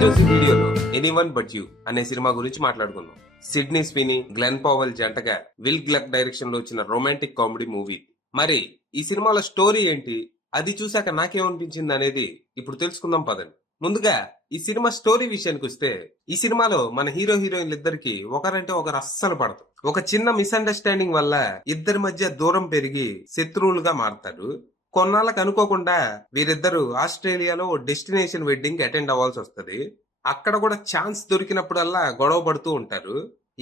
ఈరోజు వీడియోలో anyone but you అనే సినిమా గురించి మాట్లాడుకుందాం. సిడ్నీ స్వినీ, గ్లెన్ పవెల్ జంటగా విల్ గ్లక్ డైరెక్షన్ లో వచ్చిన రొమాంటిక్ కామెడీ మూవీ. మరి ఈ సినిమాలో స్టోరీ ఏంటి, అది చూశాక నాకేమనిపించింది అనేది ఇప్పుడు తెలుసుకుందాం పదండి. ముందుగా ఈ సినిమా స్టోరీ విషయానికి వస్తే, ఈ సినిమాలో మన హీరో హీరోయిన్లు ఇద్దరికి ఒకరంటే ఒకరు అస్సలు పడదు. ఒక చిన్న మిస్అండర్స్టాండింగ్ వల్ల ఇద్దరి మధ్య దూరం పెరిగి శత్రువులుగా మారతారు. కొన్నాళ్ళకు అనుకోకుండా వీరిద్దరూ ఆస్ట్రేలియాలో డెస్టినేషన్ వెడ్డింగ్ అటెండ్ అవ్వాల్సి వస్తుంది. అక్కడ కూడా ఛాన్స్ దొరికినప్పుడల్లా గొడవ పడుతూ ఉంటారు.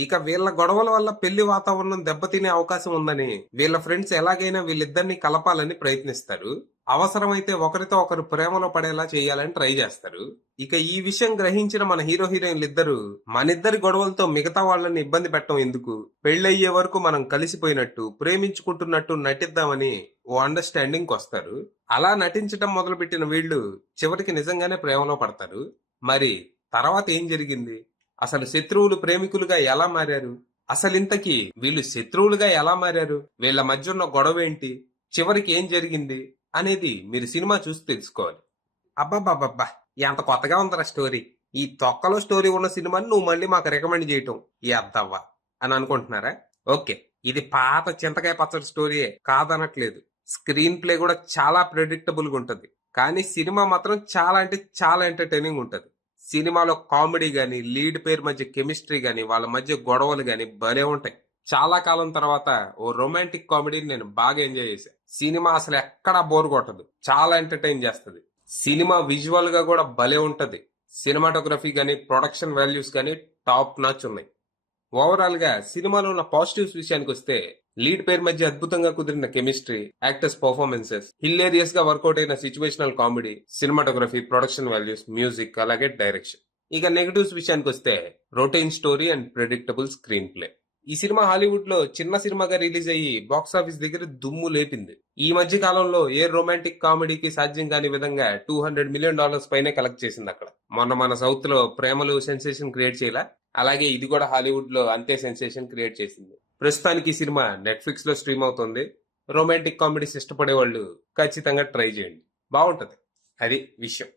ఇక వీళ్ళ గొడవల వల్ల పెళ్లి వాతావరణం దెబ్బతినే అవకాశం ఉందని వీళ్ళ ఫ్రెండ్స్ ఎలాగైనా వీళ్ళిద్దరిని కలపాలని ప్రయత్నిస్తారు. అవసరమైతే ఒకరితో ఒకరు ప్రేమలో పడేలా చేయాలని ట్రై చేస్తారు. ఇక ఈ విషయం గ్రహించిన మన హీరో హీరోయిన్లు ఇద్దరు మనిద్దరి గొడవలతో మిగతా వాళ్ళని ఇబ్బంది పెట్టడం ఎందుకు, పెళ్ళయ్యే వరకు మనం కలిసిపోయినట్టు ప్రేమించుకుంటున్నట్టు నటిద్దామని ఓ అండర్స్టాండింగ్ వస్తారు. అలా నటించడం మొదలుపెట్టిన వీళ్ళు చివరికి నిజంగానే ప్రేమలో పడతారు. మరి తర్వాత ఏం జరిగింది, అసలు శత్రువులు ప్రేమికులుగా ఎలా మారారు, అసలు ఇంతకీ వీళ్ళు శత్రువులుగా ఎలా మారారు, వీళ్ళ మధ్య ఉన్న గొడవ ఏంటి, చివరికి ఏం జరిగింది అనేది మీరు సినిమా చూసి తెలుసుకోవాలి. అబ్బాబ్బాబ్బా, ఎంత కొత్తగా ఉందరా స్టోరీ, ఈ తొక్కలో స్టోరీ ఉన్న సినిమాని నువ్వు మళ్ళీ మాకు రికమెండ్ చేయటం ఈ అద్దవ్వా అని అనుకుంటున్నారా? ఓకే, ఇది పాత చింతకాయ పచ్చడి స్టోరీయే, కాదనట్లేదు. స్క్రీన్ ప్లే కూడా చాలా ప్రెడిక్టబుల్ గా ఉంటది. కానీ సినిమా మాత్రం చాలా అంటే చాలా ఎంటర్టైనింగ్ ఉంటది. సినిమాలో కామెడీ గాని, లీడ్ పేరు మధ్య కెమిస్ట్రీ గాని, వాళ్ళ మధ్య గొడవలు గాని భలే ఉంటాయి. చాలా కాలం తర్వాత ఓ రొమాంటిక్ కామెడీని నేను బాగా ఎంజాయ్ చేశా. సినిమా అసలు ఎక్కడా బోర్ కొట్టదు, చాలా ఎంటర్టైన్ చేస్తుంది. సినిమా విజువల్ గా కూడా భలే ఉంటది. సినిమాటోగ్రఫీ గాని, ప్రొడక్షన్ వాల్యూస్ గాని టాప్ నాచ్ ఉన్నాయి. ఓవరాల్ గా సినిమాలో ఉన్న పాజిటివ్స్ విషయానికి వస్తే, లీడ్ పేరు మధ్య అద్భుతంగా కుదిరిన కెమిస్ట్రీ, యాక్టర్స్ పర్ఫార్మెన్సెస్, హిల్లేరియస్ గా వర్కౌట్ అయిన situational comedy, cinematography, production values, music, అలాగే డైరెక్షన్. ఇక నెగటివ్స్ విషయానికి వస్తే, routine story and predictable screen play. ఈ సినిమా హాలీవుడ్ లో చిన్న సినిమాగా రిలీజ్ అయ్యి బాక్సాఫీస్ దగ్గర దుమ్ము లేపింది. ఈ మధ్య కాలంలో ఏ రొమాంటిక్ కామెడీకి సాధ్యం కాని విధంగా $200 మిలియన్ పైనే కలెక్ట్ చేసింది అక్కడ. మొన్న మన సౌత్ లో ప్రేమలు సెన్సేషన్ క్రియేట్ చేయాల, అలాగే ఇది కూడా హాలీవుడ్ లో అంతే సెన్సేషన్ క్రియేట్ చేసింది. ప్రస్తుతానికి ఈ సినిమా నెట్ఫ్లిక్స్ లో స్ట్రీమ్ అవుతుంది. రొమాంటిక్ కామెడీస్ ఇష్టపడే వాళ్ళు ఖచ్చితంగా ట్రై చేయండి, బాగుంటది. అది విషయం.